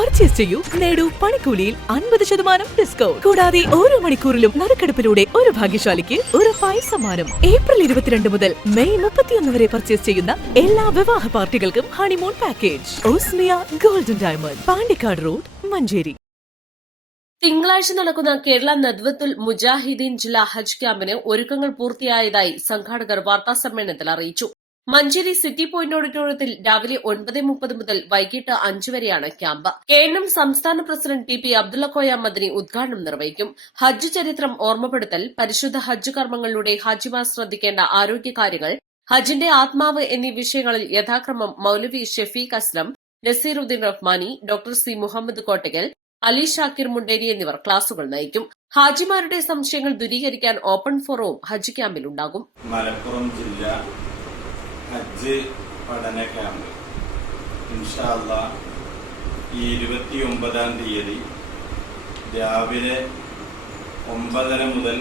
Purchase ചെയ്യൂ, നേടൂ പണിക്കൂലിയിൽ 50% ഡിസ്കൗണ്ട്. കൂടാതെ ഓരോ മണിക്കൂറിലും നറുക്കെടുപ്പിലൂടെ ഒരു ഭാഗ്യശാലിക്ക് ഉറപ്പായ സമ്മാനം. ഏപ്രിൽ 22 മുതൽ മെയ് 31 വരെ പർച്ചേസ് ചെയ്യുന്ന എല്ലാ വിവാഹ പാർട്ടികൾക്കും honeymoon package. Osmiya golden diamond, Pandikkad road, Manjeri. തിങ്കളാഴ്ച നടക്കുന്ന കേരള നദ്വത്തുൽ മുജാഹിദീൻ ജില്ലാ ഹജ്ജ് ക്യാമ്പിന് ഒരുക്കങ്ങൾ പൂർത്തിയായതായി സംഘാടകർ വാർത്താസമ്മേളനത്തിൽ അറിയിച്ചു. മഞ്ചേരി സിറ്റി പോയിന്റ് ഓഡിറ്റോറിയത്തിൽ രാവിലെ 9:30 മുതൽ വൈകിട്ട് 5 വരെയാണ് ക്യാമ്പ്. KNM സംസ്ഥാന പ്രസിഡന്റ് TP അബ്ദുള്ളക്കോയ മദനി ഉദ്ഘാടനം നിർവഹിക്കും. ഹജ്ജ് ചരിത്രം ഓർമ്മപ്പെടുത്തൽ, പരിശുദ്ധ ഹജ്ജ് കർമ്മങ്ങളിലൂടെ ഹാജിമാർ ശ്രദ്ധിക്കേണ്ട ആരോഗ്യകാര്യങ്ങൾ, ഹജ്ജിന്റെ ആത്മാവ് എന്നീ വിഷയങ്ങളിൽ യഥാക്രമം മൌലവി ഷെഫീഖ് അസ്ലം, നസീറുദ്ദീൻ റഹ്മാനി, ഡോക്ടർ സി മുഹമ്മദ് കോട്ടയ്ക്കൽ, അലി ഷാക്കിർ മുണ്ടേരി എന്നിവർ ക്ലാസുകൾ നയിക്കും. ഹാജിമാരുടെ സംശയങ്ങൾ ദൂരീകരിക്കാൻ ഓപ്പൺ ഫോറവും ഹജ്ജ് ക്യാമ്പിലുണ്ടാകും. മലപ്പുറം ജില്ല ഹജ്ജ് പഠന ക്യാമ്പ് ഇൻഷാ അല്ലാഹ് ഈ 29-ാം തീയതി രാവിലെ 9:30 മുതൽ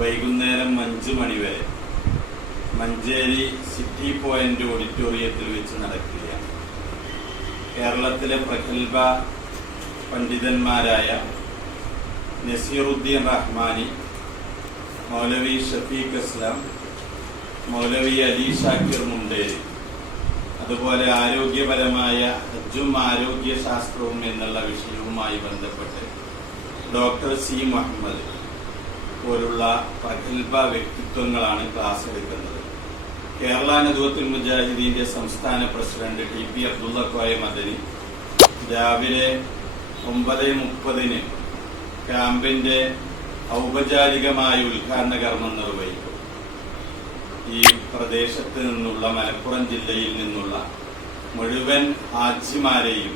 വൈകുന്നേരം 5 മണി വരെ മഞ്ചേരി സിറ്റി പോയിന്റ് ഓഡിറ്റോറിയത്തിൽ വെച്ച് നടക്കുകയാണ്. കേരളത്തിലെ പ്രഗത്ഭ പണ്ഡിതന്മാരായ നസീറുദ്ദീൻ റഹ്മാനി, മൗലവി ഷഫീഖ് അസ്ലം, മൗലവി അലി ഷാക്കിർ മുണ്ടേരി, അതുപോലെ ആരോഗ്യപരമായ ഹജ്ജും ആരോഗ്യശാസ്ത്രവും എന്നുള്ള വിഷയവുമായി ബന്ധപ്പെട്ട് ഡോക്ടർ സി മുഹമ്മദ് പോലുള്ള പ്രഗത്ഭ വ്യക്തിത്വങ്ങളാണ് ക്ലാസ് എടുക്കുന്നത്. കേരള നദ്വത്തുൽ മുജാഹിദീന്റെ സംസ്ഥാന പ്രസിഡന്റ് TP അബ്ദുള്ളക്കോയ മദനി രാവിലെ 9:30 ക്യാമ്പിന്റെ ഔപചാരികമായ ഉദ്ഘാടന കർമ്മം നിർവഹിക്കും. ഈ പ്രദേശത്ത് നിന്നുള്ള, മലപ്പുറം ജില്ലയിൽ നിന്നുള്ള മുഴുവൻ ഹാജിമാരെയും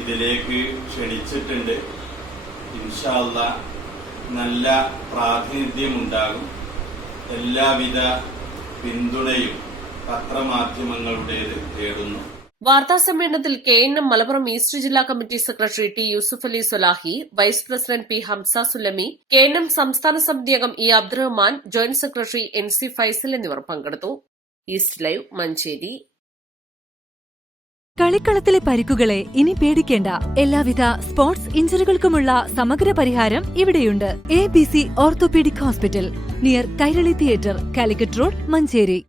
ഇതിലേക്ക് ക്ഷണിച്ചിട്ടുണ്ട്. ഇൻഷാ അല്ലാഹ് നല്ല പ്രാതിനിധ്യമുണ്ടാകും. എല്ലാവിധ പിന്തുണയും പത്രമാധ്യമങ്ങളുടേത് തേടുന്നു. വാർത്താസമ്മേളനത്തിൽ KNM മലപ്പുറം ഈസ്റ്റ് ജില്ലാ committee secretary T Yusuf Ali Swalahi, vice president P Hamza Sullami, KNM സംസ്ഥാന സമിതി അംഗം E Abdurahman, joint secretary NC Faisal എന്നിവർ പങ്കെടുത്തു. East live, Manjeri. കളിക്കളത്തിലെ പരിക്കുകളെ ഇനി പേടിക്കേണ്ട. എല്ലാവിധ സ്പോർട്സ് ഇഞ്ചറികൾക്കുമുള്ള സമഗ്ര പരിഹാരം ഇവിടെയുണ്ട്. ABC orthopaedic hospital, near Kairali theatre, Calicut road, Manjeri.